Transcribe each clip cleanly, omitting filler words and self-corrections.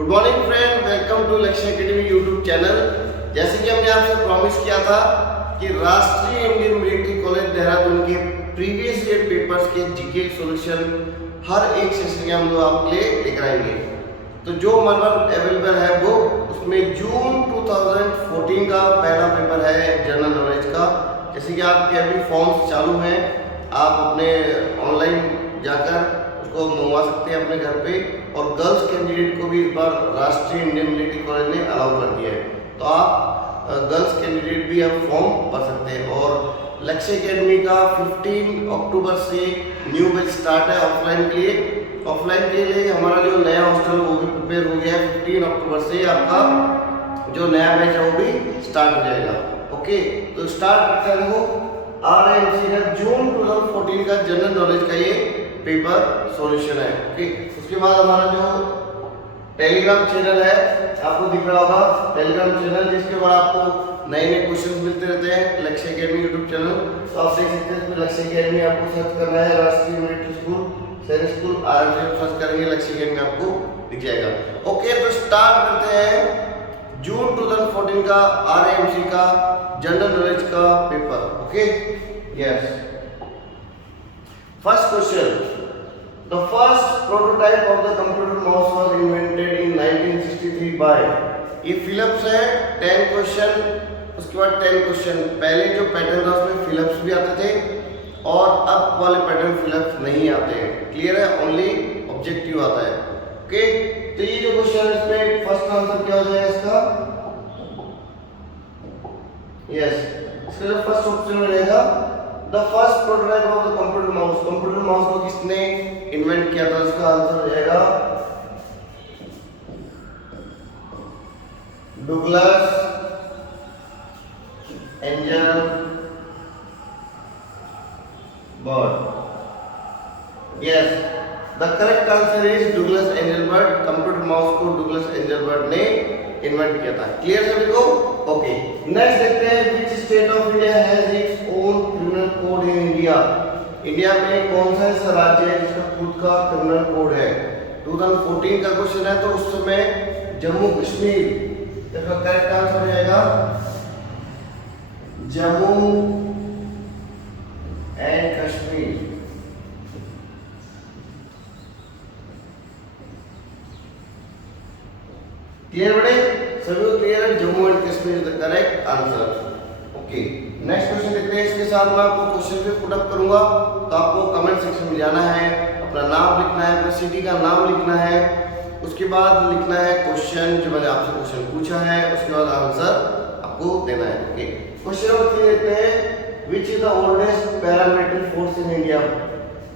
Good morning friend, welcome to Lakshya academy YouTube channel. जैसे कि हमने आपसे प्रॉमिस किया था कि राष्ट्रीय इंडियन मिलिट्री कॉलेज देहरादून के प्रीवियस ईयर पेपर्स के जीके सॉल्यूशन हर एक सेशन में हम लोग आपके लिए लेकर आएंगे। तो जो हमारा अवेलेबल है वो उसमें जून 2014 का पहला पेपर है जनरल नॉलेज का। जैसे कि आपके अभी फॉर्म्स चालू हैं, आप अपने ऑनलाइन जाकर उसको मंगवा सकते हैं अपने घर पे। और गर्ल्स कैंडिडेट को भी इस बार राष्ट्रीय इंडियन मिलिट्री कॉलेज ने अलाउ कर दिया है, तो आप गर्ल्स कैंडिडेट भी अब फॉर्म भर सकते हैं। और लक्ष्य एकेडमी का 15 अक्टूबर से न्यू बैच स्टार्ट है ऑफलाइन के लिए। ऑफलाइन के लिए हमारा जो नया हॉस्टल वो भी प्रिपेयर हो गया है। 15 अक्टूबर से आपका जो नया बैच है वो भी स्टार्ट हो जाएगा। ओके, तो स्टार्ट करते हैं। देखो RIMC है जून 2014 का जनरल नॉलेज का ये पेपर सॉल्यूशन है। ओके, उसके बाद हमारा जो टेलीग्राम चैनल है आपको दिख रहा होगा, टेलीग्राम चैनल जिसके बाद आपको नए नए क्वेश्चंस मिलते रहते हैं। लक्ष्य एकेडमी यूट्यूब चैनल, तो आप देख सकते हैं लक्ष्य एकेडमी आपको सर्च करना है, राष्ट्रीय मिलिट्री स्कूल, सैनिक स्कूल, RIMC सर्च करेंगे, लक्ष्य एकेडमी आपको दिख जाएगा। ओके, तो स्टार्ट करते हैं जून 2014 का RIMC का जनरल नॉलेज का paper. Okay, yes. First question. The first prototype of the computer mouse was invented in 1963 by। ये फिलिप्स है। 10 क्वेश्चन, उसके बाद 10 क्वेश्चन। पहले जो पैटर्न था उसमें फिलिप्स भी आते थे और अब वाले पैटर्न फिलिप्स नहीं आते हैं। क्लियर है, ओनली ऑब्जेक्टिव आता है। ओके, तो ये जो क्वेश्चन है इसमें फर्स्ट आंसर क्या हो जाएगा इसका? यस, इसका जो फर्स्ट ऑप्शन हो जाएगा the first prototype of the computer mouse. Computer mouse को किसने इन्वेंट किया था? इसका आंसर हो जाएगा Douglas Engelbart. Yes, the correct answer is Douglas Engelbart. Computer mouse को डुगलस एंजल बर्ड ने इन्वेंट किया था। क्लियर सभी को? ओके, नेक्स्ट देखते हैं which state of India has its own criminal code in India. India में कौन सा ऐसा राज्य है जिसका खुद का क्रिमिनल कोड है? 2014 का क्वेश्चन है, तो उस समय जम्मू कश्मीर। इसका करेक्ट आंसर हो जाएगा जम्मू एंड कश्मीर। क्लियर बड़े सभी को? क्लियर है, Jammu and Kashmir is the correct answer. Okay, next question देखते हैं। इसके साथ मैं आपको क्वेश्चन भी पुट अप करूंगा, तो आपको कमेंट सेक्शन में जाना है, अपना नाम लिखना है, अपने सिटी का नाम लिखना है, उसके बाद लिखना है क्वेश्चन जो मैंने आपसे क्वेश्चन पूछा है, उसके बाद आंसर आपको देना है। ओके, क्वेश्चन नंबर 3 देखते हैं which is the oldest paramilitary force in India.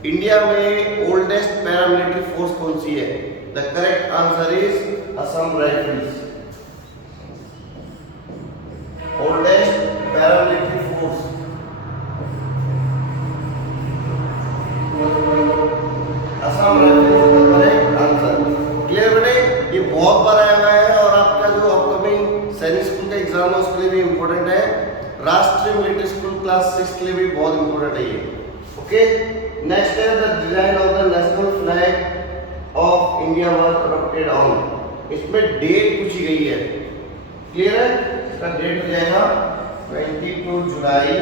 India में ओल्डेस्ट पैरामिलिट्री फोर्स कौन सी है? The correct answer is Assam rifles. Oldest paramilitary force Assam rifles का करेक्ट आंसर। क्लियर बेटे? ये बहुत बार आया हुआ है और आपका जो अपकमिंग सैनिक स्कूल का एग्जाम है उसके लिए भी इंपॉर्टेंट है। राष्ट्रीय मिलिट्री स्कूल क्लास 6 के लिए भी बहुत इंपॉर्टेंट है ये। ओके, नेक्स्ट है the design of the national flag of India was adopted on. इसमें डेट पूछी गई है। क्लियर है? इसका डेट हो जाएगा 22 जुलाई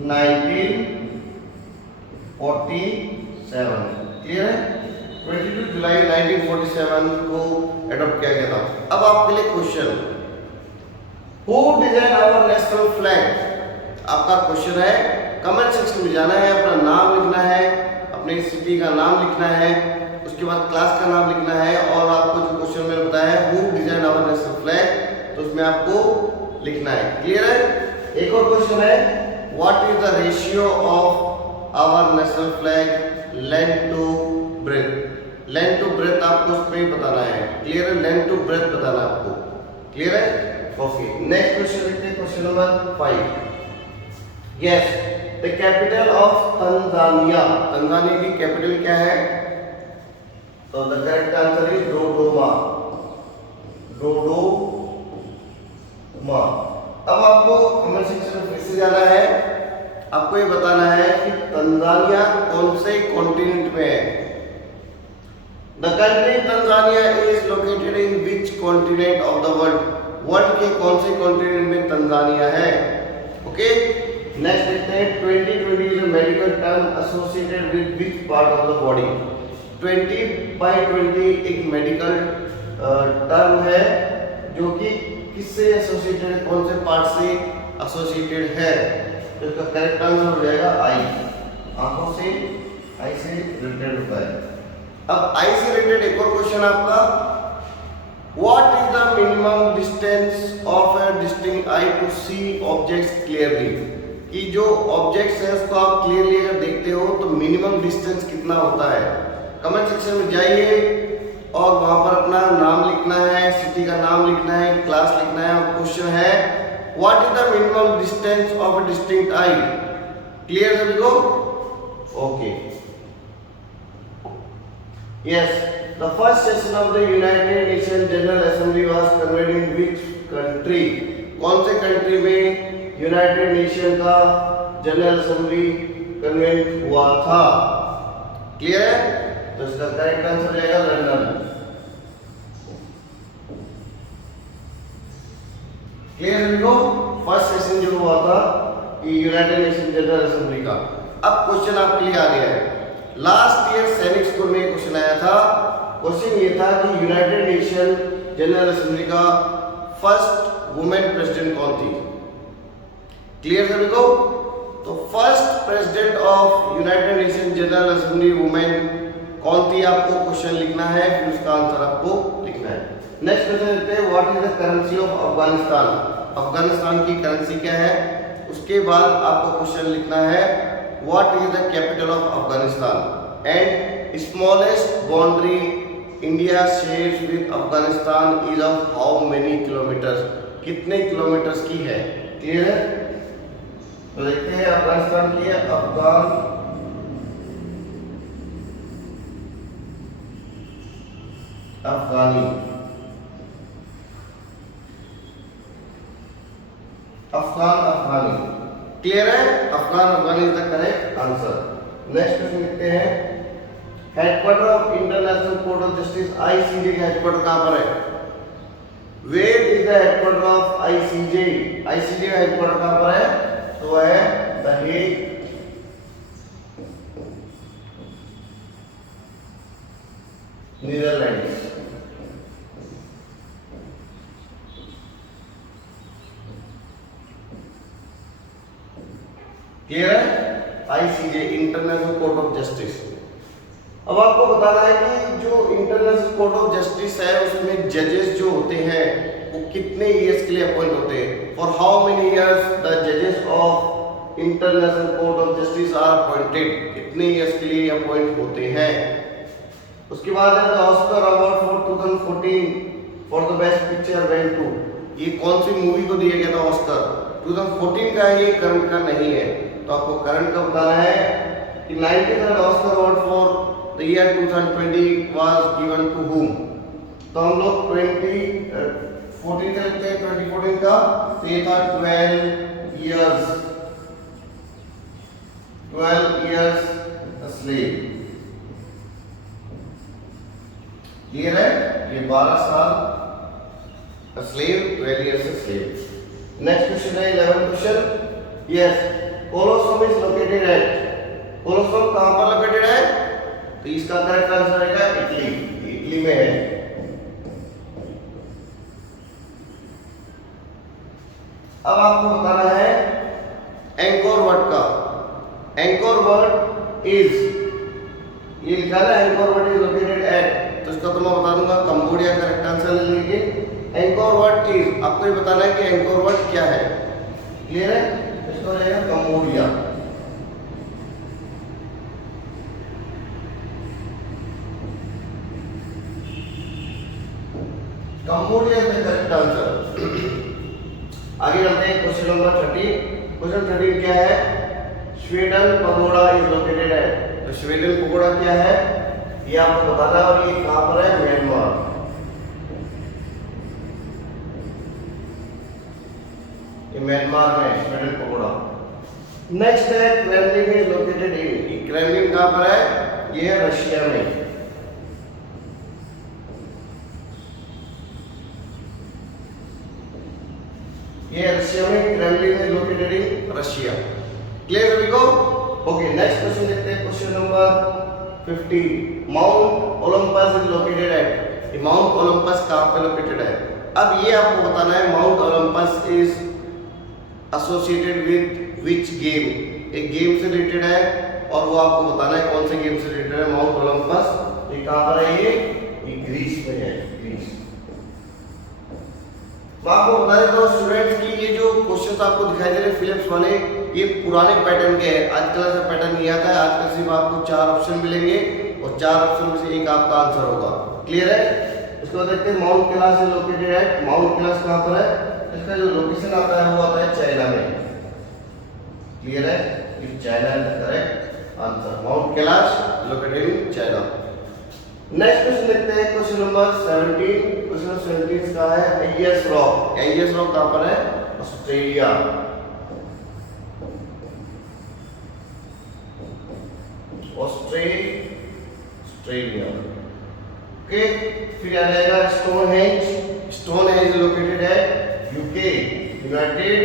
1947। क्लियर है? 22 जुलाई 1947 को एडॉप्ट किया गया था। अब आपके लिए question, who design our national flag? आपका क्वेश्चन है, कमेंट सेक्शन में जाना है, अपना नाम लिखना है, अपनी सिटी का नाम लिखना है, उसके बाद क्लास का नाम लिखना है, और आपको जो क्वेश्चन मैंने बताया है who design our national flag, तो उसमें आपको लिखना है। क्लियर है? एक और क्वेश्चन है, what is the ratio of our national flag length to breadth. Length to breadth आपको उसमें बताना है। क्लियर है? लेंथ टू ब्रेथ बताना है आपको। क्लियर है? ओके, नेक्स्ट क्वेश्चन देखते हैं, question number 5। Yes, the capital of Tanzania. Tanzania की कैपिटल क्या है? तो द करेक्ट आंसर इज डोडोमा। डोडोमा। अब आपको कमेंट सेक्शन में फिर से जाना है, आपको ये बताना है कि तंजानिया कौन से कॉन्टिनेंट में है। The country Tanzania is located in which continent of the world, world के कौन से कॉन्टिनेंट में तंजानिया है? ओके, नेक्स्ट देखते हैं 20/20 is a medical term associated with which part of the body. 20/20 एक मेडिकल टर्म है जो कि किससे एसोसिएटेड है, कौन से पार्ट से एसोसिएटेड है? तो इसका करेक्ट आंसर हो जाएगा आई, आंखों से, आई से रिलेटेड होता है। अब आई से रिलेटेड एक और क्वेश्चन आपका, what is the minimum distance of a distinct eye to see objects clearly, कि जो ऑब्जेक्ट्स है उसको आप क्लियरली अगर देखते हो तो मिनिमम डिस्टेंस कितना होता है? कमेंट सेक्शन में जाइए और वहां पर अपना नाम लिखना है, सिटी का नाम लिखना है, क्लास लिखना है, और क्वेश्चन है what is the minimum distance of a distinct I. Clear सभी को? Okay, yes, the first session of the United nation general assembly was conveyed in which country, कौन से कंट्री में यूनाइटेड नेशन का जनरल असेंबली कन्वेंट हुआ था? Clear है? तो इसका करेक्ट आंसर रहेगा लंदन। क्लियर है देखो, फर्स्ट सेशन जो हुआ था ये यूनाइटेड नेशन जनरल असेंबली का। अब क्वेश्चन आपके लिए आ गया है, लास्ट ईयर सैनिक स्कूल में क्वेश्चन आया था। क्वेश्चन ये था कि यूनाइटेड नेशन जनरल असेंबली का फर्स्ट वुमेन प्रेसिडेंट कौन थी? क्लियर सभी को? तो first president of United nation general assembly women कौन थी, आपको क्वेश्चन लिखना है, फिर उसका आंसर आपको लिखना है। नेक्स्ट क्वेश्चन लेते हैं, what is the currency of Afghanistan, Afghanistan की करेंसी क्या है? उसके बाद आपको क्वेश्चन लिखना है what is the capital of Afghanistan and smallest boundary India shares with Afghanistan is of how many kilometres, कितने किलोमीटर्स की है? क्लियर है? तो देखते हैं अफगानिस्तान की है, अफगानी अफगानी। क्लियर है? Afghani is the correct answer. Next question लिखते हैं, headquarter of International Court of Justice ICJ का हेडक्वार्टर कहां पर है? Where is the headquarter of ICJ, ICJ का हेडक्वार्टर कहां पर है? तो है द हेग, नीदरलैंड्स। क्लियर है? ICJ International Court of Justice. अब आपको बताना है कि जो इंटरनेशनल कोर्ट ऑफ जस्टिस है उसमें जजेस जो होते हैं वो कितने इयर्स के लिए अपॉइंट होते हैं? For how many years the जजेस of International Court of Justice are appointed, कितने इयर्स के लिए अपॉइंट होते हैं? उसके बाद है the Oscar award for 2014 for the best picture went to, ये कौन सी मूवी को दिया गया था ऑस्कर? 2014 का है, ये करंट का नहीं है। तो आपको करंट का बताना है कि 93rd Oscar award for the year 2020 was given to whom. तो हम लोग 2014 का लिखते हैं, 2014 का, तो ये था 12 इयर्स अ स्लेव। क्लियर है? ये 12 साल slave, 12 years a slave. Next question है 11 question, yes, Colosseum is located at, Colosseum कहां पर लोकेटेड है? तो इसका करेक्ट आंसर रहेगा इटली, इटली में है। अब आपको बताना है एंकोर वर्ड का, एंकोर वर्ड इज, ये लिखा है Angkor Wat is located at, तो इसका तो मैं बता दूंगा कंबोडिया, करेक्ट आंसर ले लीजिए। एंकोर वर्ड इज, आपको ये बताना है कि एंकोर वर्ड क्या है। क्लियर है? इसको रहेगा Cambodia. Cambodia is the correct answer. आगे चलते हैं क्वेश्चन नंबर 30। क्वेश्चन 30 क्या है? Sweden pagoda is located at, तो स्वीडन पगोड़ा क्या है ये आपको बताना है, और ये कहां पर है? म्यांमार। ये म्यांमार में स्वीडन पगोड़ा। नेक्स्ट है Kremlin is located in, Kremlin कहां पर है? ये है रशिया में। ये रशिया में Kremlin is located in Russia. Clear सभी को? ओके, नेक्स्ट क्वेश्चन देखते हैं, question number 15। Mount Olympus is located eight, mount Olympus कहाँ पे लोकेटेड है? अब ये आपको बताना है mount Olympus is associated with which game, एक गेम से रिलेटेड है और वो आपको बताना है कौन से गेम से रिलेटेड है। माउंट ओलंपस ये कहाँ पर है? ये ग्रीस में है, ग्रीस। तो आपको बता देता हूँ स्टूडेंट्स की ये जो क्वेश्चंस आपको दिखाई दे रहे हैं फिलिप्स वाले, ये पुराने पैटर्न के हैं। आजकल ऐसा पैटर्न नहीं आता है, आजकल सिर्फ आपको 4 ऑप्शन मिलेंगे और 4 ऑप्शन में से एक आपका आंसर होगा। क्लियर है? इसको देखते हैं, mount Kailash is located eight, mount Kailash कहाँ पर है? इसका जो लोकेशन आता है वो आता है चाइना में। क्लियर है? इस China is the correct answer, mount Kailash located in China. Next question देखते हैं, क्वेश्चन नंबर 17। क्वेश्चन 17 का है एयस रॉक। एयस रॉक कहाँ पर है? ऑस्ट्रेलिया। ऑस्ट्रेलिया। ओके, फिर आ जाएगा स्टोनहेंज। स्टोनहेंज लोकेटेड है यूके, यूनाइटेड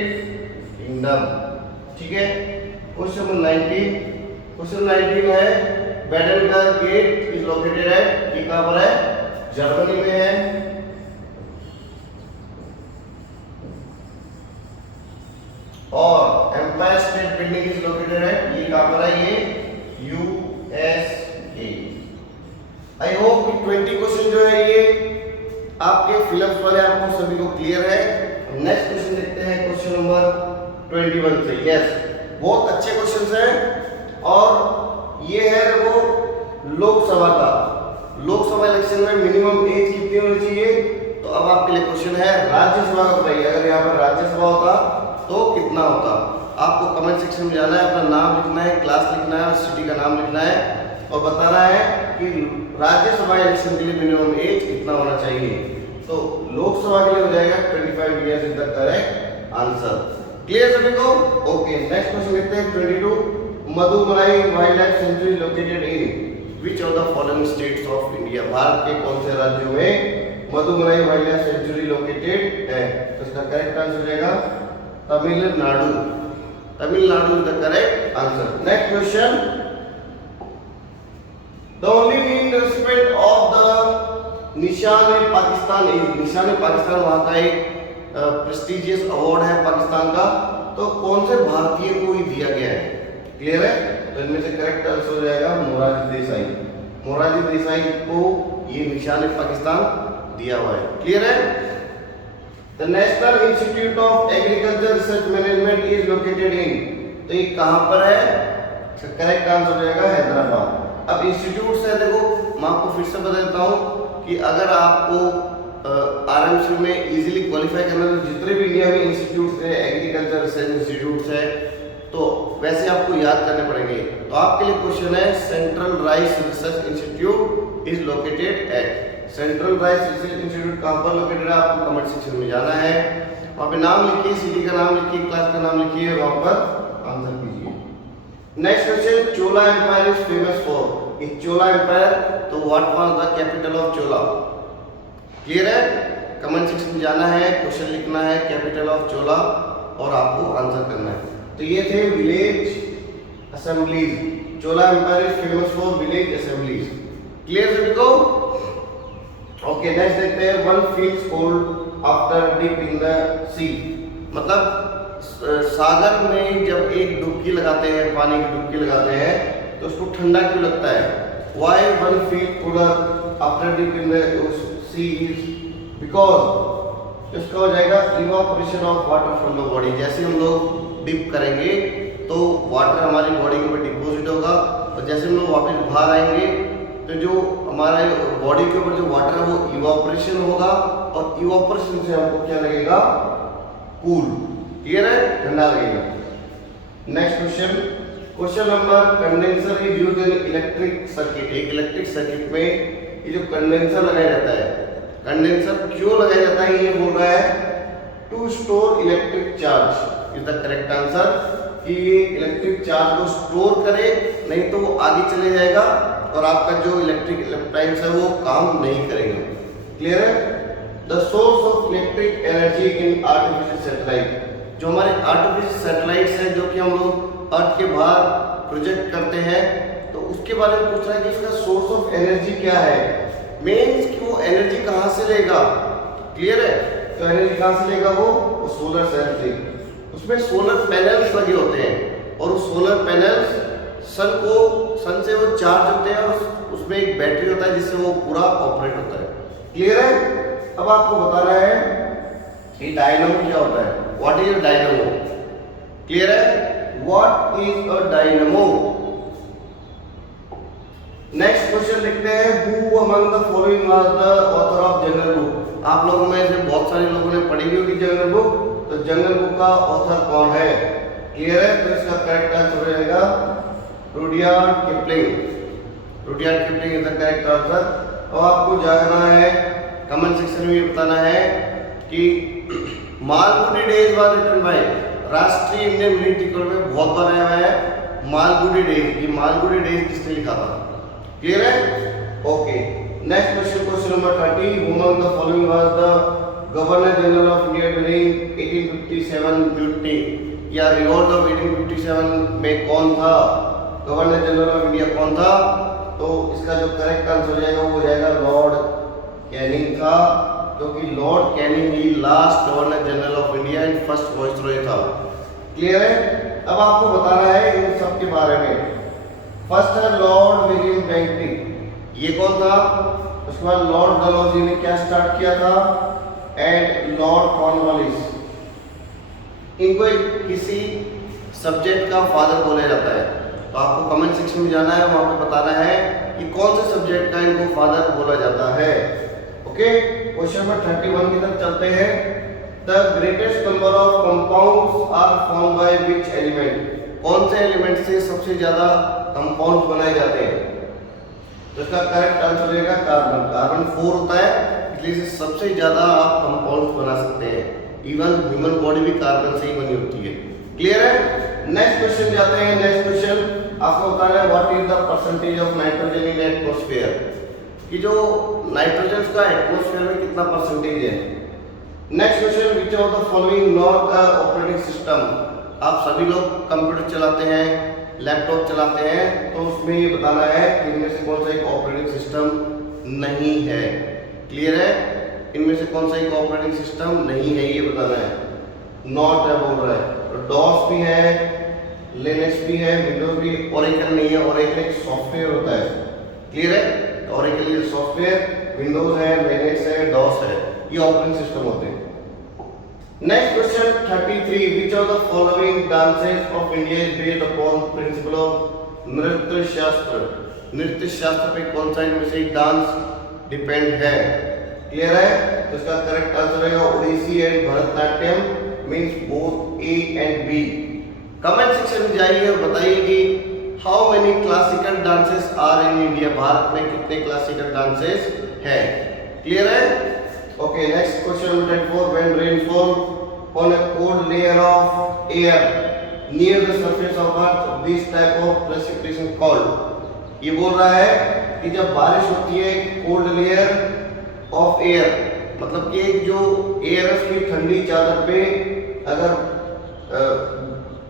किंगडम। ठीक है, क्वेश्चन नंबर 19। क्वेश्चन 19 है बैडलगर गेट इज लोकेटेड है, ये कहां पर है? जर्मनी में है। और empire state building is located है, ये कहां पर है? ये यूएसए। आई होप कि 20 क्वेश्चन जो है ये आपके फिल्म्स वाले आपको सभी को क्लियर है। नेक्स्ट क्वेश्चन देखते हैं, क्वेश्चन नंबर 21 से। यस, बहुत अच्छे क्वेश्चंस हैं और ये है देखो लोकसभा का। लोकसभा इलेक्शन में मिनिमम एज कितनी होनी चाहिए? तो अब आपके लिए क्वेश्चन है राज्यसभा का बताइए, अगर यहाँ पर राज्यसभा होता तो कितना होता? आपको कमेंट सेक्शन में जाना है, अपना नाम लिखना है, क्लास लिखना है और सिटी का नाम लिखना है और बताना है कि राज्यसभा इलेक्शन के लिए मिनिमम एज कितना होना चाहिए। तो लोकसभा के लिए हो जाएगा 25 years is the correct answer. Clear सभी को? ओके, नेक्स्ट क्वेश्चन देखते हैं 22। Mudumalai wildlife sanctuary located in which of the following states of India? Bharat के कौन से राज्यों में Mudumalai wildlife sanctuary located है? तो इसका करेक्ट आंसर हो जाएगा Tamil Nadu. Tamil Nadu is the correct answer. Next question, the only in respect of the Nishan e Pakistan is, Nishan e Pakistan वहां का एक प्रेस्टिजियस अवार्ड है पाकिस्तान का, तो कौन से भारतीय को ही दिया गया है? क्लियर है? तो इनमें से करेक्ट आंसर हो जाएगा मोरारजी देसाई। मोरारजी देसाई को ये निशान-ए-पाकिस्तान दिया हुआ है। क्लियर है? The national institute of agriculture research management is located in, तो ये कहां पर है? करेक्ट आंसर हो जाएगा हैदराबाद। अब इंस्टीट्यूट से देखो मैं आपको फिर से बता देता हूं कि अगर आपको आरएमसी में इजीली क्वालिफाई करना है तो जितने भी इंडिया में इंस्टीट्यूट्स है, एग्रीकल्चर रिसर्च इंस्टीट्यूट्स है, तो वैसे आपको याद करने पड़ेंगे। तो आपके लिए क्वेश्चन है central rice research institute is located eight, central rice research institute कहां पर लोकेटेड है? आपको कमेंट सेक्शन में जाना है, वहां पे नाम लिखिए, सिटी का नाम लिखिए, क्लास का नाम लिखिए, वहां पर आंसर कीजिए। Next question, Chola empire is famous for, इस चोला एम्पायर, तो what was the capital of Chola? Clear है? कमेंट सेक्शन में जाना है, क्वेश्चन लिखना है कैपिटल ऑफ चोला और आपको आंसर करना है। तो ये थे village assemblies. Chola empire is famous for village assemblies. Clear सभी को? ओके, नेक्स्ट देखते हैं, one feels cold after dip in the sea, मतलब सागर में जब एक डुबकी लगाते हैं, पानी की डुबकी लगाते हैं तो उसको ठंडा क्यों लगता है? Why one feel cooler after dip in the sea is because इसका हो जाएगा evaporation of water from the body. जैसे हम लोग डिप करेंगे तो वाटर हमारी बॉडी के ऊपर डिपोजिट होगा और जैसे हम लोग वापस बाहर आएंगे तो जो हमारे बॉडी के ऊपर जो वाटर है वो इवापोरेशन होगा और इवापोरेशन से हमको क्या लगेगा? कूल। क्लियर है? ठंडा लगेगा। Next question, question number, condenser is used in electric circuit. एक इलेक्ट्रिक सर्किट में ये जो कंडेंसर लगाया जाता है, कंडेंसर क्यों लगाया जाता है? ये बोल रहा है to store electric charge is the correct answer, कि ये इलेक्ट्रिक चार्ज को स्टोर करे, नहीं तो वो आगे चले जाएगा और आपका जो इलेक्ट्रिक इलेक्ट्रॉनिक्स है वो काम नहीं करेंगे। क्लियर है? The source of electric energy in artificial satellite. जो हमारे आर्टिफिशियल सैटेलाइट्स हैं जो कि हम लोग अर्थ के बाहर प्रोजेक्ट करते हैं, तो उसके बारे में पूछ रहा है कि इसका सोर्स ऑफ एनर्जी क्या है, मीन्स कि वो एनर्जी कहाँ से लेगा। क्लियर है? तो एनर्जी कहाँ से लेगा वो सोलर सेल से। उसमें सोलर पैनल्स लगे होते हैं और उस सोलर पैनल्स सन से वो चार्ज होते हैं और उसमें एक बैटरी होता है जिससे वो पूरा ऑपरेट होता है। क्लियर है? अब आपको बताना है कि डायनामो क्या होता है। What is a dynamo? Clear है? What is a dynamo? Next question लिखते हैं, who among the following was the author of Jungle Book. आप लोगों में से बहुत सारे लोगों ने पढ़ी हुई होगी जंगल बुक, तो जंगल बुक का ऑथर कौन है? क्लियर है? तो इसका करेक्ट आंसर हो जाएगा Rudyard Kipling. Rudyard Kipling is the correct answer. और आपको जानना है, कमेंट सेक्शन में बताना है कि Malgudi days was written by, Rashtriya Indian military code में बहुत बार आया हुआ है मालगुडी डेज। ये मालगुडी डेज किसने लिखा था? क्लियर है? Okay, next question, question number 30, who among the following was the governor general of India during 1857 mutiny, या रिवॉल्ट ऑफ 1857 में कौन था? गवर्नर जनरल ऑफ इंडिया कौन था? तो इसका जो करेक्ट आंसर हो जाएगा वो हो जाएगा लॉर्ड कैनिंग था, क्योंकि Lord Canning he last governor general of India and first viceroy था। क्लियर है? अब आपको बताना है इन सब के बारे में। फर्स्ट है लॉर्ड विलियम बेंटिक, ये कौन था? उसके बाद लॉर्ड डलहौजी ने क्या स्टार्ट किया था? And Lord Cornwallis. इनको किसी सब्जेक्ट का फादर बोला जाता है, तो आपको कमेंट सेक्शन में जाना है, वहां पे बताना है कि कौन से सब्जेक्ट का इनको फादर बोला जाता है। ओके, क्वेश्चन नंबर 31 की तरफ चलते हैं। The greatest number of compounds are formed by which element? कौन से एलिमेंट से सबसे ज्यादा कंपाउंड्स बनाए जाते हैं? तो इसका करेक्ट आंसर हो जाएगा कार्बन। कार्बन 4 होता है, इसलिए इसे सबसे ज्यादा आप कंपाउंड्स बना सकते हैं। इवन ह्यूमन बॉडी भी कार्बन से ही बनी होती है। क्लियर है? नेक्स्ट क्वेश्चन जाते हैं। नेक्स्ट क्वेश्चन आपको बताना है what is the percentage of nitrogen in atmosphere, कि जो नाइट्रोजन का एटमॉस्फेयर में कितना परसेंटेज है। Next question, which of the following not a operating system? आप सभी लोग कंप्यूटर चलाते हैं, लैपटॉप चलाते हैं, तो उसमें ये बताना है कि इनमें से कौन सा एक ऑपरेटिंग सिस्टम नहीं है। क्लियर है? इनमें से कौन सा एक ऑपरेटिंग सिस्टम नहीं है ये बताना है। नॉट है बोल रहा है, डॉस भी है, लिनक्स भी है, विंडोज भी, ओरेकल नहीं है। ओरेकल एक सॉफ्टवेयर होता है। क्लियर है? ओरेकल ये सॉफ्टवेयर, विंडोज है, लिनक्स है, डॉस है, ये ऑपरेटिंग सिस्टम होते हैं। Next question 33, which of the following dances of India is based upon principle of नृत्य शास्त्र? नृत्य शास्त्र पे कौन सा इनमें से एक डांस डिपेंड है? क्लियर है? तो इसका करेक्ट आंसर रहेगा Odissi and Bharatanatyam, means both A and B. Comment section में जाइए और बताइए कि how many classical dances are in India? Bharat में कितने क्लासिकल डांसेस हैं? क्लियर है? Okay, next question number 34, when rainfall on a cold layer of air near the surface of earth this type of precipitation called. ये बोल रहा है कि जब बारिश होती है कोल्ड लेयर ऑफ एयर, मतलब कि एक जो एयर है उसकी ठंडी चादर पे अगर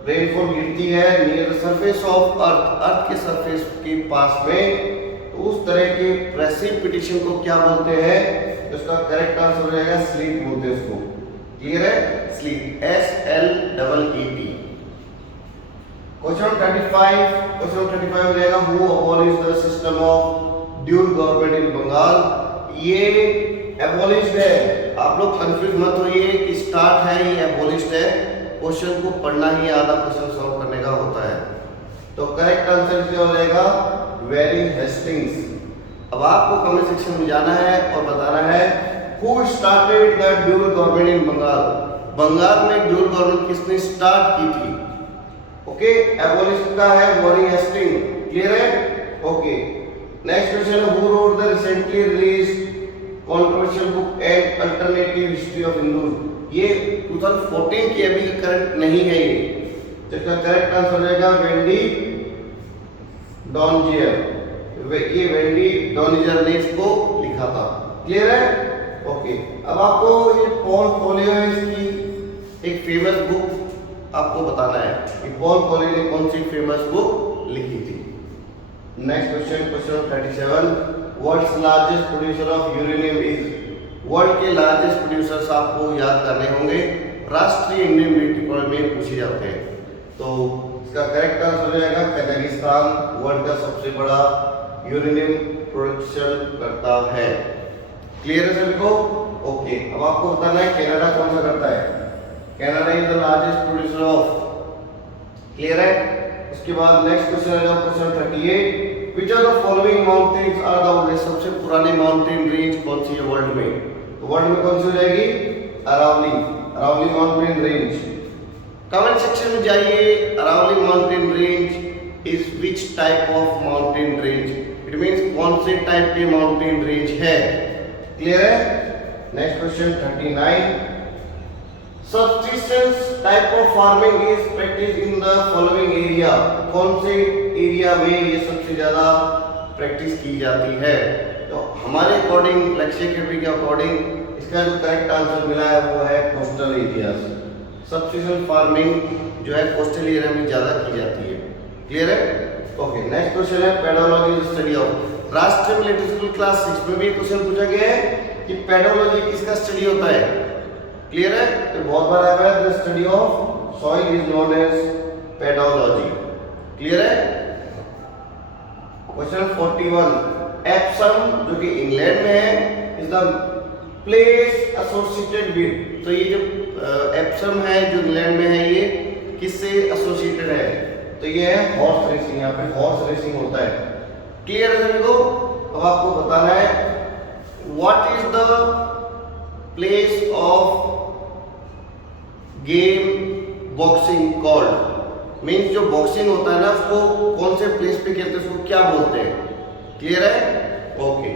रेनफॉल गिरती है near the surface of earth, earth के सरफेस के पास में, तो उस तरह के प्रेसिपिटेशन को क्या बोलते हैं? तो इसका करेक्ट आंसर हो जाएगा स्लीप बोलते हैं इसको। क्लियर है? Sleep, SLEEP। क्वेश्चन 35 हो जाएगा, who abolish the system of dual government in Bengal? ये एबॉलिश्ड है, आप लोग कंफ्यूज मत होइए कि स्टार्ट है ये एबॉलिश्ड है। क्वेश्चन को पढ़ना ही आधा क्वेश्चन सॉल्व करने का होता है। तो करेक्ट आंसर क्या हो जाएगा? Very Hastings. अब आपको कमेंट सेक्शन में जाना है और बताना है who started the dual government in Bengal? Bengal में ड्यूल गवर्नमेंट किसने स्टार्ट की थी? ओके, एबॉलिश का है वॉरेन हेस्टिंग। क्लियर है? Okay, next question, who wrote the recently released controversial book and alternative history of Hindu? ये 2014 की अभी करंट नहीं है ये, तो इसका करेक्ट आंसर हो जाएगा वेंडी डॉनजियर। ये वेंडी डॉनजियर ने इसको लिखा था। क्लियर है? ओके, अब आपको ये पॉल कोएल्हो की एक फेमस बुक आपको बताना है कि पॉल कोएल्हो ने कौन सी फेमस बुक लिखी थी। Next question, question 37, world's largest producer of uranium is. World के लार्जेस्ट प्रोड्यूसर्स आपको याद करने होंगे, राष्ट्रीय इंडियन मिलिट्री कॉलेज में पूछे जाते हैं। तो इसका करेक्ट आंसर हो जाएगा कजाकिस्तान वर्ल्ड का सबसे बड़ा यूरेनियम प्रोडक्शन करता है। क्लियर है सभी को? ओके, अब आपको बताना है कनाडा कौन सा करता है। Canada is the largest producer of. Clear है? उसके बाद नेक्स्ट क्वेश्चन है question 38, which are the following mountains are the oldest. सबसे पुरानी माउंटेन रेंज कौन सी है वर्ल्ड में? तो वर्ल्ड में कौन सी हो जाएगी? Aravalli, Aravalli mountain range. Comment section में जाइए, Aravalli mountain range is which type of mountain range. It means कौन से टाइप की माउंटेन रेंज है। क्लियर है? Next question 39, subsistence type of farming is practice in the following area. कौन से एरिया में ये सबसे ज्यादा प्रैक्टिस की जाती है? तो हमारे अकॉर्डिंग, लक्ष्य के के अकॉर्डिंग इसका जो करेक्ट आंसर मिला है वो है कोस्टल एरियाज। सब्सिस्टेंस फार्मिंग जो है कोस्टल एरिया में ज्यादा की जाती है। क्लियर है? ओके, नेक्स्ट क्वेश्चन है पेडोलॉजी स्टडी ऑफ। राष्ट्रीय मिलिट्री स्कूल क्लास 6 में भी एक क्वेश्चन पूछा गया है कि पेडोलॉजी किसका स्टडी होता है। क्लियर है? तो बहुत बार आया है, the study of soil is known as pedology. Clear है? क्वेश्चन 41, एप्सम जो कि इंग्लैंड में है is the place associated with. तो ये जो एप्सम है जो इंग्लैंड में है ये किससे एसोसिएटेड है? तो ये है हॉर्स रेसिंग, यहाँ पे हॉर्स रेसिंग होता है। क्लियर है सभी को? अब आपको बताना है what is the place of game boxing called. Means जो बॉक्सिंग होता है ना उसको कौन से प्लेस पे कहते हैं, उसको क्या बोलते हैं। क्लियर है? ओके,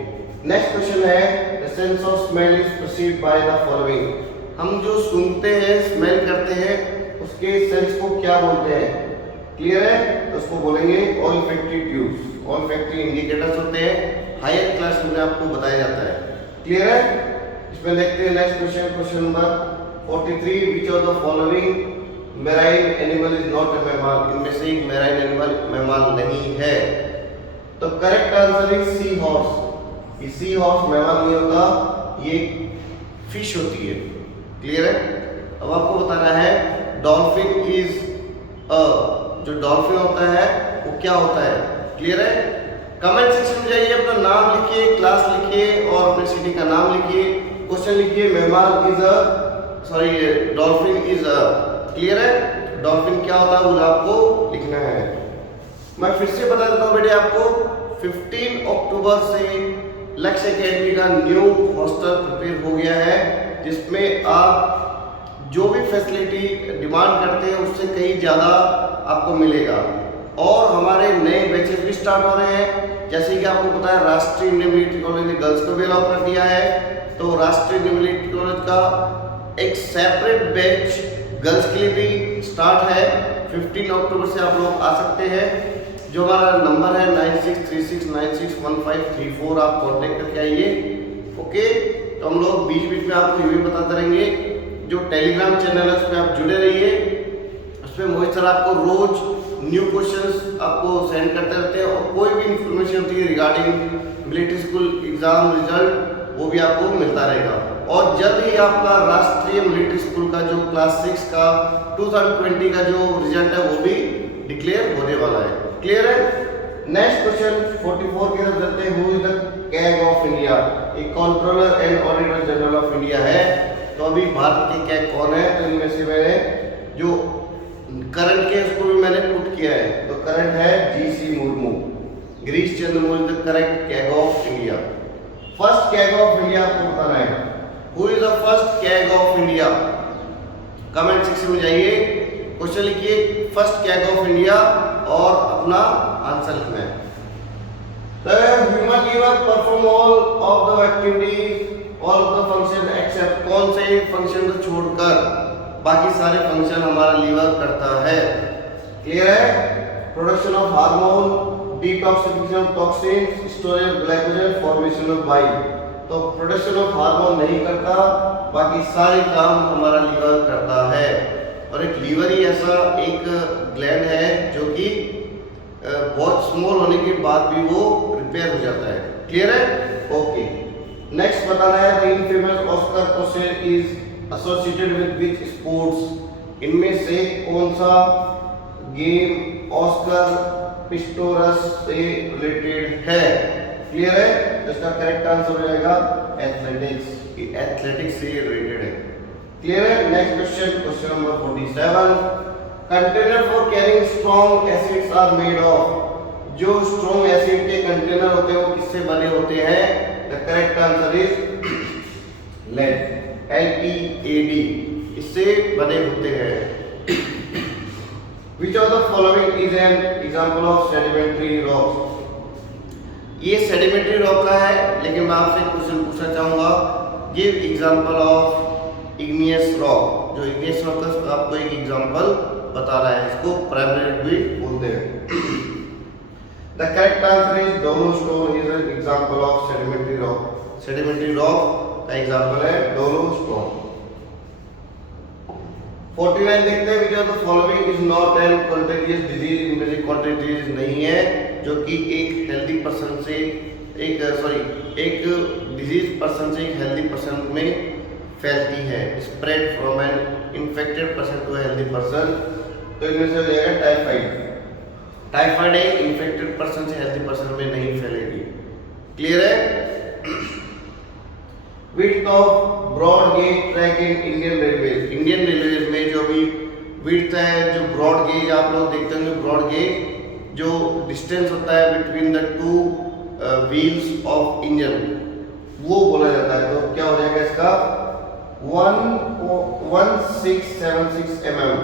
नेक्स्ट क्वेश्चन है the sense of smell is perceived by the following. हम जो सूंघते हैं, स्मेल करते हैं, उसके सेंस को क्या बोलते हैं। क्लियर है? तो उसको बोलेंगे ऑल्फैक्टरी ट्यूब्स। ऑल्फैक्टरी इंडिकेटर्स होते हैं, हायर क्लास में आपको बताया जाता है। क्लियर है? इसमें देखते हैं next question, question number 43, which of the following marine animal is not a mammal. इनमें से एक मैराइन एनिमल मैमल नहीं है। तो correct answer is sea horse. ये सी हॉर्स मैमल नहीं होता, ये फिश होती है। क्लियर है? अब आपको बताना है डॉल्फिन इज अ। जो डॉल्फिन होता है वो क्या होता है। क्लियर है? कमेंट सेक्शन में जाइए, अपना नाम लिखिए, क्लास लिखिए और अपने सिटी का नाम लिखिए, क्वेश्चन लिखिए mammal is a, sorry dolphin is a. Clear है? डॉल्फिन क्या होता है वो आपको लिखना है। मैं फिर से बता देता हूँ बेटे आपको, 15 अक्टूबर से लक्ष्य एकेडमी का न्यू हॉस्टल प्रिपेयर हो गया है, जिसमें आप जो भी फैसिलिटी डिमांड करते हैं उससे कहीं ज़्यादा आपको मिलेगा। और हमारे नए बैचेस भी स्टार्ट हो रहे हैं, जैसे कि आपको पता है राष्ट्रीय इंडियन मिलिट्री कॉलेज ने गर्ल्स को भी अलाउ कर दिया है। तो राष्ट्रीय इंडियन मिलिट्री कॉलेज का एक सेपरेट बैच गर्ल्स के लिए भी स्टार्ट है। 15 अक्टूबर से आप लोग आ सकते हैं। जो हमारा नंबर है 9636961534, आप कॉन्टेक्ट करके आइए। ओके, तो हम लोग बीच बीच में आपको ये भी बताते रहेंगे। जो टेलीग्राम चैनल है उस पर आप जुड़े रहिए, उस पर मोहित सर आपको रोज न्यू क्वेश्चंस आपको सेंड करते रहते हैं और कोई भी इंफॉर्मेशन होती है regarding military school exam result वो भी आपको मिलता रहेगा। और जल्द ही आपका राष्ट्रीय मिलिट्री स्कूल का जो क्लास 6 का 2020 का जो रिजल्ट है वो भी डिक्लेयर होने वाला है। क्लियर है? नेक्स्ट क्वेश्चन 44 की तरफ चलते हैं। Who is the CAG of India. एक controller and auditor general of India है। तो अभी भारत के कैग कौन है? तो इनमें से मैंने जो करंट के उसको भी मैंने पुट किया है। तो करंट है GC Murmu, Girish Chandra Murmu the correct CAG of India. First CAG of India आपको बताना है। Who is the first CAG of India? Comment section में जाइए, क्वेश्चन लिखिए फर्स्ट कैग ऑफ इंडिया और अपना आंसर लिखना है। The human liver perform all of the activities, all of the function except कौन से फंक्शन को छोड़कर बाकी सारे फंक्शन हमारा लीवर करता है। क्लियर है? Production of hormone, detoxification of toxins, storage of glycogen, formation of bile. तो प्रोडक्शन ऑफ हार्मोन नहीं करता, बाकी सारे काम हमारा लीवर करता है। और एक लीवर ही ऐसा एक ग्लैंड है जो कि बहुत स्मॉल होने के बाद भी वो रिपेयर हो जाता है। क्लियर है? ओके, नेक्स्ट बताना है the infamous Oscar question is associated with which sports. इनमें से कौन सा गेम ऑस्कर पिस्टोरस से रिलेटेड है? क्लियर है? तो इसका करेक्ट आंसर हो जाएगा एथलेटिक्स। एथलेटिक्स से रिलेटेड है। क्लियर है? Next question, question number 47, container for carrying strong acids are made of. जो स्ट्रॉन्ग एसिड के कंटेनर होते हैं वो किससे बने होते हैं? The correct answer is lead, LEAD, इससे बने होते हैं। Which of the following is an example of sedimentary rocks? ये सेडिमेंट्री रॉक का है, लेकिन मैं आपसे क्वेश्चन पूछना चाहूंगा, give example of igneous rock. जो इग्नियस रॉक का आपको एक एग्जांपल बता रहा है, इसको प्राइमरी भी बोलते हैं। The correct answer is dolostone is an example of sedimentary rock. Sedimentary rock का एग्जांपल है डोलोस्टोन। 49 देखते हैं, which of the following is not an contagious disease। इनमें से contagious नहीं है जो कि एक हेल्दी पर्सन से एक डिजीज पर्सन से एक हेल्दी पर्सन में फैलती है। Spread from an infected person to healthy person. तो इनमें से हो जाएगा टाइफाइड। टाइफाइड एक इन्फेक्टेड पर्सन से हेल्दी पर्सन में नहीं फैलेगी। क्लियर है? Width of broad gauge track in Indian railways. Indian railways में जो भी विड्थ है, जो ब्रॉड गेज आप लोग देखते होंगे, ब्रॉड गेज जो डिस्टेंस होता है between the two wheels of engine, वो बोला जाता है। तो क्या हो जाएगा इसका? 1676 mm।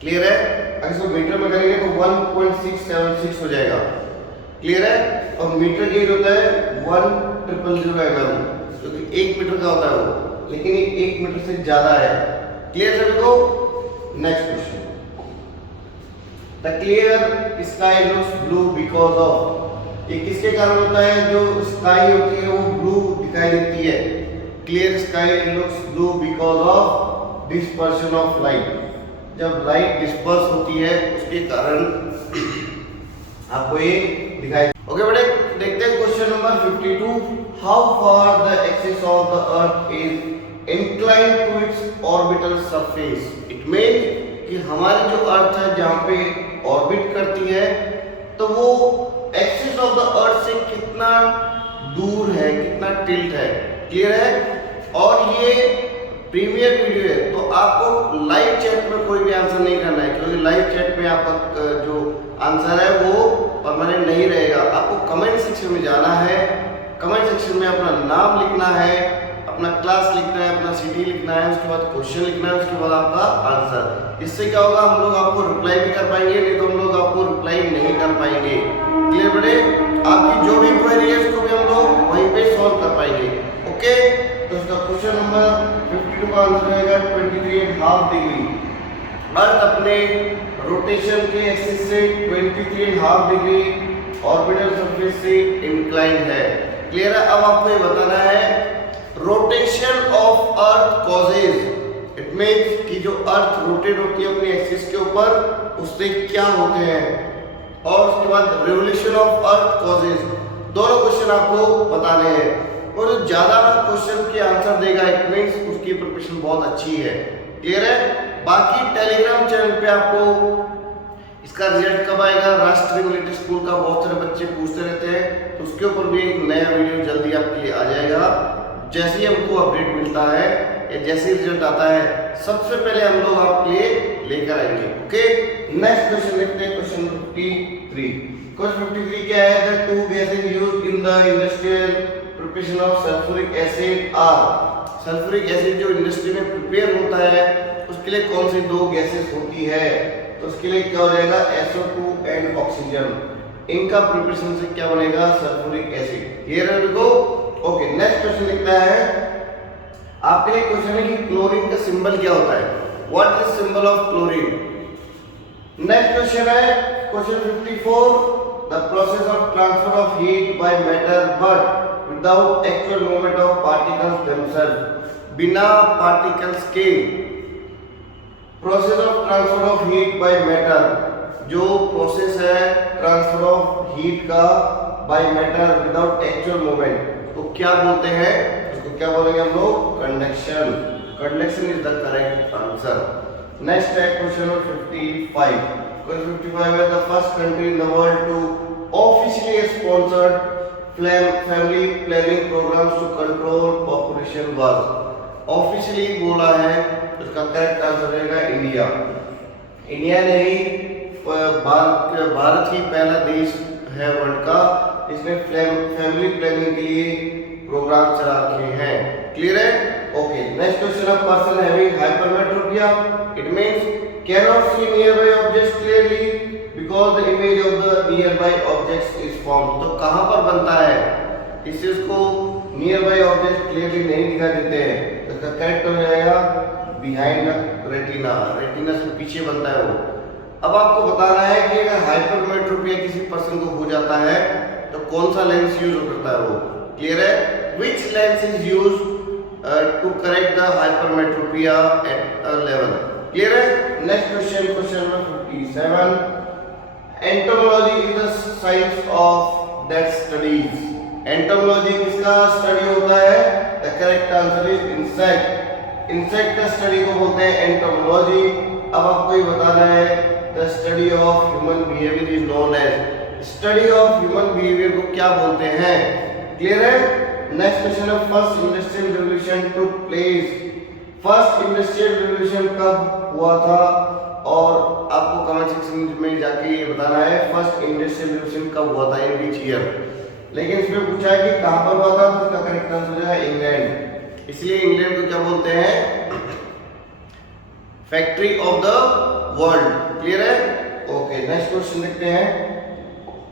क्लियर है? अगर इसको मीटर में करेंगे तो 1676 हो जाएगा। क्लियर है? और मीटर गेज होता है 1000 mm, क्योंकि 1 मीटर का होता है वो, लेकिन ये 1 मीटर से ज्यादा है। क्लियर सभी को? Next question, the clear sky looks blue because of. ये किसके कारण होता है? जो स्काई होती है वो ब्लू दिखाई देती है। Clear sky looks blue because of dispersion of light. जब लाइट डिस्पर्स होती है उसके कारण आपको ये दिखाई। ओके बेटे, देखते हैं question number 52, how far the axis of the earth is inclined to its orbital surface. It mean कि हमारी जो अर्थ है जहां पे ऑर्बिट करती है, तो वो एक्सिस ऑफ द अर्थ से कितना दूर है, कितना टिल्ट है। क्लियर है? और ये प्रीमियर वीडियो है, तो आपको लाइव चैट में कोई भी आंसर नहीं करना है, क्योंकि लाइव चैट में आपका जो आंसर है वो परमानेंट नहीं रहेगा। आपको कमेंट सेक्शन में जाना है, कमेंट सेक्शन में अपना नाम लिखना है, अपना क्लास लिखना है, अपना सिटी लिखना है, उसके बाद क्वेश्चन लिखना है, उसके बाद आपका आंसर। इससे क्या होगा, हम लोग आपको रिप्लाई भी कर पाएंगे, नहीं तो हम लोग आपको रिप्लाई नहीं कर पाएंगे। क्लियर बेटे? आपकी जो भी क्वेरी है उसको भी हम लोग वहीं पे सॉल्व कर पाएंगे। ओके, तो इसका क्वेश्चन नंबर 52 का आंसर रहेगा 23.5 डिग्री। अर्थ अपने रोटेशन के एक्सिस से 23.5 डिग्री ऑर्बिटल सरफेस से इंक्लाइन है। क्लियर है? अब आपको ये बताना है rotation of earth causes. It means कि जो अर्थ रोटेट होती है अपनी एक्सिस के ऊपर, उससे क्या होते हैं, और उसके बाद रिवोल्यूशन ऑफ अर्थ कॉजेज। दोनों क्वेश्चन आपको बताने हैं, और जो ज्यादा क्वेश्चन के आंसर देगा इट मींस उसकी प्रिपरेशन बहुत अच्छी है। क्लियर है? बाकी टेलीग्राम चैनल पे आपको इसका रिजल्ट कब आएगा, राष्ट्रीय मिलिट्री स्कूल का बहुत सारे बच्चे पूछते रहते हैं, तो उसके ऊपर भी एक नया वीडियो जल्दी आपके लिए आ जाएगा। जैसे ही हमको अपडेट मिलता है या जैसे ही रिजल्ट आता है, सबसे पहले हम लोग आपके लिए लेकर आएंगे। ओके, नेक्स्ट क्वेश्चन देखते हैं, क्वेश्चन 53। क्वेश्चन 53 क्या है? The two gases used in the industrial preparation of sulphuric acid are. Sulphuric acid जो इंडस्ट्री में प्रिपेयर होता है उसके लिए कौन सी दो गैसेस होती है? तो उसके लिए क्या हो जाएगा? SO2 and oxygen. इनका प्रिपरेशन से क्या बनेगा? Sulphuric acid. क्लियर है देखो? ओके, नेक्स्ट क्वेश्चन लिखता है आपके लिए क्वेश्चन है कि क्लोरीन का सिंबल क्या होता है? What is symbol of chlorine? Next question है question 54, the process of transfer of heat by matter but without actual movement of particles themselves, बिना पार्टिकल्स के process of transfer of heat by matter, जो process है transfer of heat का by matter without actual movement, तो क्या बोलते हैं, उसको क्या बोलेंगे हम लोग, conduction. Conduction is the correct answer. Next है क्वेश्चन नंबर 55। क्वेश्चन 55 है the first country in the world to officially sponsored family planning programs to control population was. Officially बोला है, इसका करेक्ट आंसर रहेगा इंडिया। इंडिया ने ही भारत ही पहला देश है वर्ल्ड का इसने फैमिली प्लानिंग के लिए प्रोग्राम चला रखे हैं। क्लियर है? ओके। नेक्स्ट क्वेश्चन है person having hypermetropia, it means cannot see nearby objects clearly because the image of the nearby objects is formed। तो कहां पर बनता है, इस चीज को नियरबाई ऑब्जेक्ट क्लियरली नहीं दिखाई देते हैं, तो इसका करेक्ट हो जाएगा बिहाइंड द रेटिना, रेटिना से पीछे बनता है वो। अब आपको बताना है कि अगर हाइपरमेट्रोपिया किसी पर्सन को हो जाता है तो कौन सा लेंस यूज करता है वो। क्लियर है? Which lens is use to correct the hypermetropia at a level. Clear है? Next question, question number 57। Entomology is the science of that studies. Entomology किसका स्टडी होता है? The correct answer is insect. Insect का study को बोलते हैं entomology. अब आपको ये बताना है the study of human behaviour is known as. Study of human behaviour को क्या बोलते हैं? क्लियर है? नेक्स्ट क्वेश्चन है first industrial revolution took place. First industrial revolution कब हुआ था? और आपको कमेंट सेक्शन में जाके ये बताना है फर्स्ट इंडस्ट्रियल रिवॉल्यूशन कब हुआ था, इन विच ईयर। लेकिन इसमें पूछा है कि कहां पर हुआ था, तो इसका करेक्ट आंसर हो जाएगा इंग्लैंड। इसलिए इंग्लैंड को क्या बोलते हैं? Factory of the world. Clear है? ओके। नेक्स्ट क्वेश्चन देखते हैं,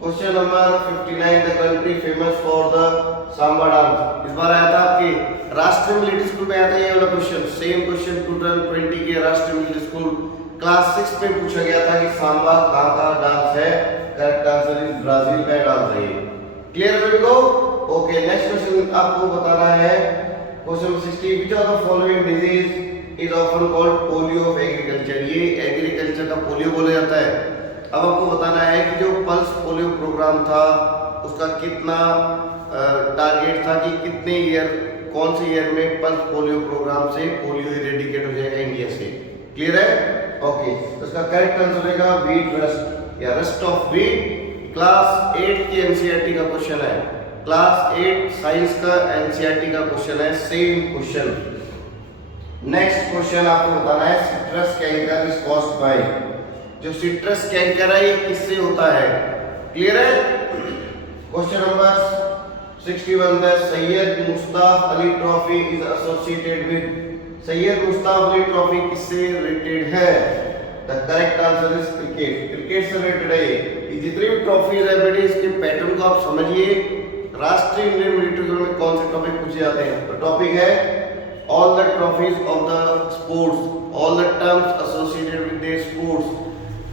question number 59। The country famous for the Samba dance. इस बार आया था आपके राष्ट्रीय मिलिट्री स्कूल में आया था ये वाला क्वेश्चन। सेम क्वेश्चन 2020 के राष्ट्रीय मिलिट्री स्कूल क्लास 6 में पूछा गया था कि सांबा कहां का डांस है। करेक्ट आंसर इज ब्राजील का डांस है ये। क्लियर है सबको? ओके। नेक्स्ट क्वेश्चन आपको बताना है question 60। Which of the following disease is often called polio of agriculture. ये एग्रीकल्चर का पोलियो बोला जाता है। अब आपको बताना है कि जो पल्स पोलियो प्रोग्राम था उसका कितना टारगेट था कि कितने ईयर, कौन से ईयर में पल्स पोलियो प्रोग्राम से पोलियो इरेडिकेट हो जाएगा इंडिया से। क्लियर है? ओके। तो इसका करेक्ट आंसर रहेगा व्हीट रस्ट या रस्ट ऑफ व्हीट। क्लास 8 की एनसीईआरटी का क्वेश्चन है। क्लास 8 साइंस का एनसीईआरटी का क्वेश्चन है, सेम क्वेश्चन। नेक्स्ट क्वेश्चन आपको बताना है citrus canker is caused by. जो सिट्रस कैंकर है ये किससे होता है? क्लियर है? Question number 61। The Syed Mushtaq Ali trophy is associated with. Syed Mushtaq Ali trophy किससे रिलेटेड है? The correct answer is cricket. Cricket से रिलेटेड है ये। जितनी भी ट्रॉफीज है बेटे इसके पैटर्न को आप समझिए। राष्ट्रीय इंडियन मिलिट्री स्कूल में कौन से टॉपिक पूछे जाते हैं? तो टॉपिक है all the trophies of the sports, all the terms associated with their sports,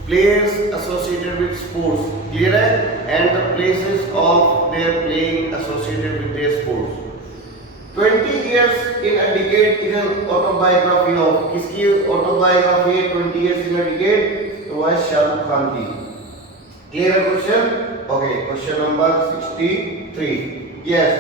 players associated with sports। clear है? and the places of their playing associated with their sports। 20 years in a decade is an autobiography of। किसकी autobiography है 20 years in a decade? तो वह शाहरुख खान की। clear है question? Okay. Question number 63। yes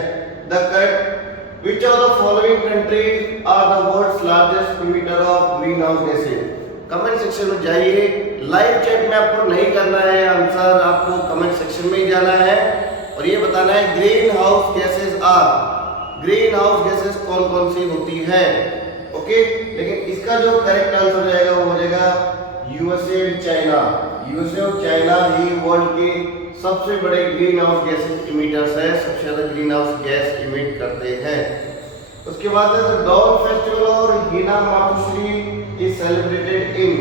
the correct which of the following countries are the world's largest emitter of greenhouse gases। Comment section में जाइए, live chat में आपको नहीं करना है आंसर, आपको कमेंट सेक्शन में ही जाना है और ये बताना है green house gases are. Green house gases कौन कौन सी होती है? ओके। लेकिन इसका जो करेक्ट आंसर हो जाएगा वो हो जाएगा यूएसए एंड चाइना। यूएसए और चाइना ही वर्ल्ड के सबसे बड़े ग्रीन हाउस गैसेस इमिटर्स है, सबसे ज्यादा ग्रीन हाउस गैस इमिट करते हैं। उसके बाद डॉल फेस्टिवल और हिना मातुश्री इज सेलिब्रेटेड इन।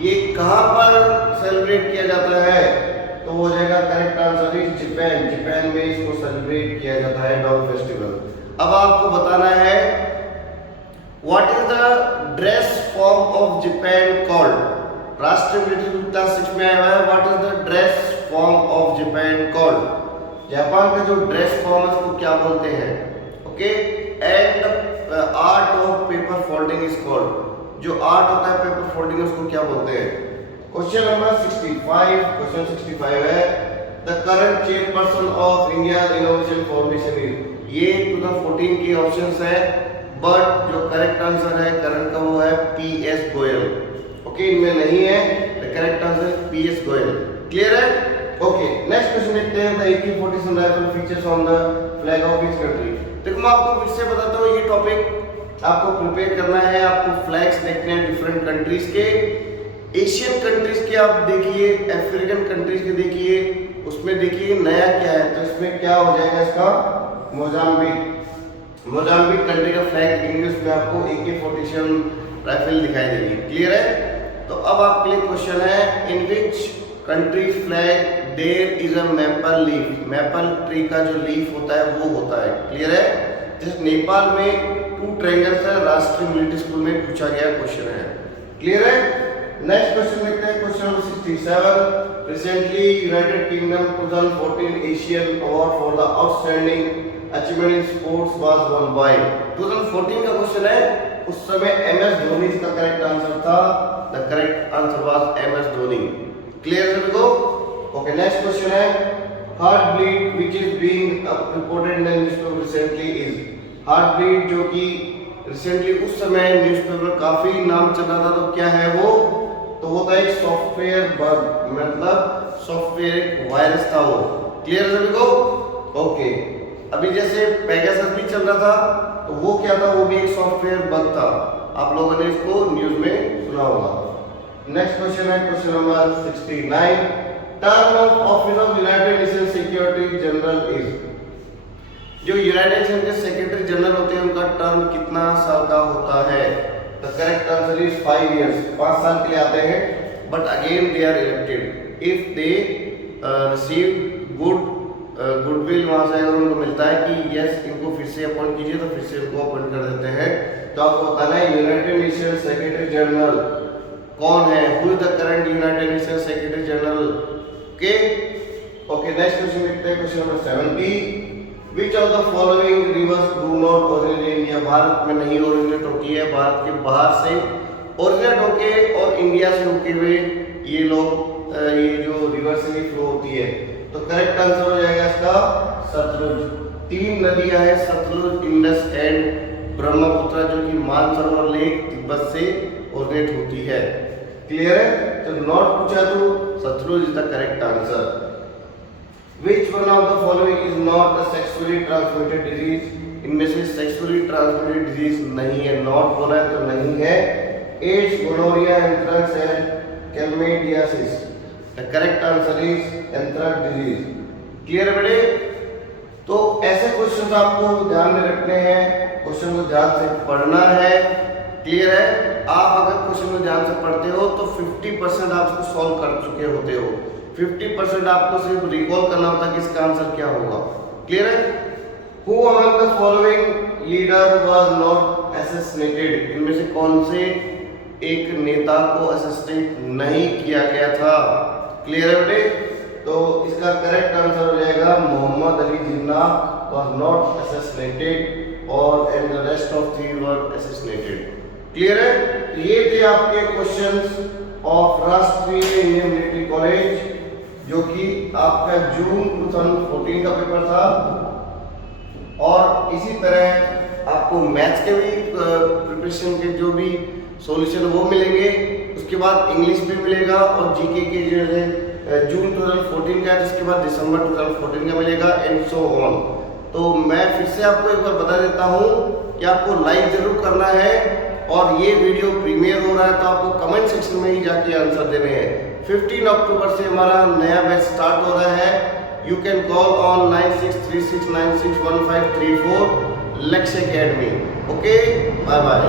ये कहां पर सेलिब्रेट किया जाता है? तो हो जाएगा correct answer is Japan. Japan में इसको सेलिब्रेट किया जाता है डॉल फेस्टिवल। अब आपको बताना है what is the dress form of Japan called. राष्ट्रीय मिलिट्री क्लास 6 में आया हुआ है what is the dress form of Japan called. Japan का जो ड्रेस फॉर्म है उसको क्या बोलते हैं, okay. And art of paper folding is called, जो आर्ट होता है पेपर फोल्डिंग उसको क्या बोलते हैं। क्वेश्चन नंबर 65, क्वेश्चन 65 है the current chairperson of India innovation foundation is, ये 2014 के ऑप्शंस है, बट जो करेक्ट आंसर है करंट का वो है PS गोयल, ओके। इनमें नहीं है, the correct answer PS Goyal. Clear है, ओके। नेक्स्ट क्वेश्चन देखते हैं the AK-47 rifle features on the flag of which country. देखो मैं आपको फिर से बताता हूँ, ये टॉपिक आपको प्रिपेयर करना है, आपको फ्लैग्स देखने हैं डिफरेंट कंट्रीज के, एशियन कंट्रीज के आप देखिए, अफ्रीकन कंट्रीज के देखिए, उसमें देखिए नया क्या है, तो इसमें क्या हो जाएगा इसका मोजाम्बिक, मोजाम्बिक कंट्री का फ्लैग देखेंगे, उसमें आपको AK-47 राइफल दिखाई देगी। क्लियर है, तो अब आपके लिए क्वेश्चन है in which country flag there is a maple leaf, maple tree का जो लीफ होता है वो होता है। क्लियर है, जैसे नेपाल में 2 ट्रायंगल्स है, राष्ट्रीय मिलिट्री स्कूल में पूछा गया क्वेश्चन है। क्लियर है, नेक्स्ट क्वेश्चन देखते हैं question number 67 recently United kingdom 2014 Asian award for the outstanding achievement in sports was one by, 2014 का क्वेश्चन है, उस समय MS धोनी इसका करेक्ट आंसर था, the correct answer was MS Dhoni. Clear है सबको, ओके। नेक्स्ट क्वेश्चन है heart bleed which is being reported in the newspaper recently is, heart bleed जो कि रिसेंटली उस समय न्यूज़पेपर काफी नाम चल रहा था, तो क्या है वो, तो वो था एक सॉफ्टवेयर बग, मतलब सॉफ्टवेयर वायरस था वो। क्लियर है सभी को, ओके। अभी जैसे पेगासस भी चल रहा था, तो वो क्या था, वो भी एक सॉफ्टवेयर बग था, आप लोगों ने इसको न्यूज़ में सुना होगा। नेक्स्ट क्वेश्चन है question number 69 term of office of United Nation security general is, जो यूनाइटेड नेशन के सेक्रेटरी जनरल होते हैं उनका टर्म कितना साल का होता है, the correct answer is 5 years, 5 साल के लिए आते हैं, but again they are elected if they receive goodwill, वहां से अगर उनको मिलता है कि यस इनको फिर से अपॉइंट कीजिए, तो फिर से इनको अपॉइंट कर देते हैं। तो आपको बताना है यूनाइटेड नेशन सेक्रेटरी जनरल कौन है, who is the current United nation secretary general, okay. Okay, next question देखते हैं question number 70 which of the following rivers do not originate in India, Bharat में नहीं ओरिजिनेट होती है, भारत के बाहर से ओरिजिनेट होके और इंडिया से होके हुए ये लोग ये जो रिवर से फ्लो होती है, तो करेक्ट आंसर हो जाएगा इसका सतलुज। 3 नदियां हैं, सतलुज, इंडस एंड ब्रह्मपुत्र, जो कि मानसरोवर लेक तिब्बत से ओरिजिनेट होती है। क्लियर है, तो नॉट पूछा तो Sutlej is the correct answer. Which one of the following is not a sexually transmitted disease, इनमें से सेक्सुअली ट्रांसमिटेड डिजीज नहीं है, नॉट बोला है तो नहीं है। AIDS, gonorrhoea, anthrax and chlamydiasis, the correct answer is anthrax disease. Clear है बेटे, तो ऐसे क्वेश्चंस आपको ध्यान में रखने हैं, क्वेश्चन को ध्यान से पढ़ना है। क्लियर है, आप अगर क्वेश्चन को ध्यान से पढ़ते हो तो 50% आप इसको सॉल्व कर चुके होते हो, 50% आपको सिर्फ रिकॉल करना होता है कि इसका आंसर क्या होगा। क्लियर है, who among the following leader was not assassinated, इनमें से कौन से एक नेता को असैसिनेट नहीं किया गया था। क्लियर है बेटे, तो इसका करेक्ट आंसर हो जाएगा Mohammad Ali Jinnah was not assassinated और and the rest of 3 were assassinated. Clear है, ये थे आपके क्वेश्चंस ऑफ राष्ट्रीय इंडियन मिलिट्री कॉलेज, जो कि आपका जून 2014 का पेपर था। और इसी तरह आपको मैथ्स के भी प्रिपरेशन के जो भी सॉल्यूशन वो मिलेंगे, उसके बाद इंग्लिश भी मिलेगा और जीके के जो है जून 2014 का है, जिसके बाद दिसंबर 2014 का मिलेगा एंड सो ऑन। तो मैं फिर से आपको एक बार बता देता हूँ कि आपको लाइक जरूर करना है, और ये वीडियो प्रीमियर हो रहा है तो आपको कमेंट सेक्शन में ही जाके आंसर देने हैं। 15 अक्टूबर से हमारा नया बैच स्टार्ट हो रहा है। यू कैन कॉल ऑन 9636961534 लक्ष्य एकेडमी। Okay, bye bye.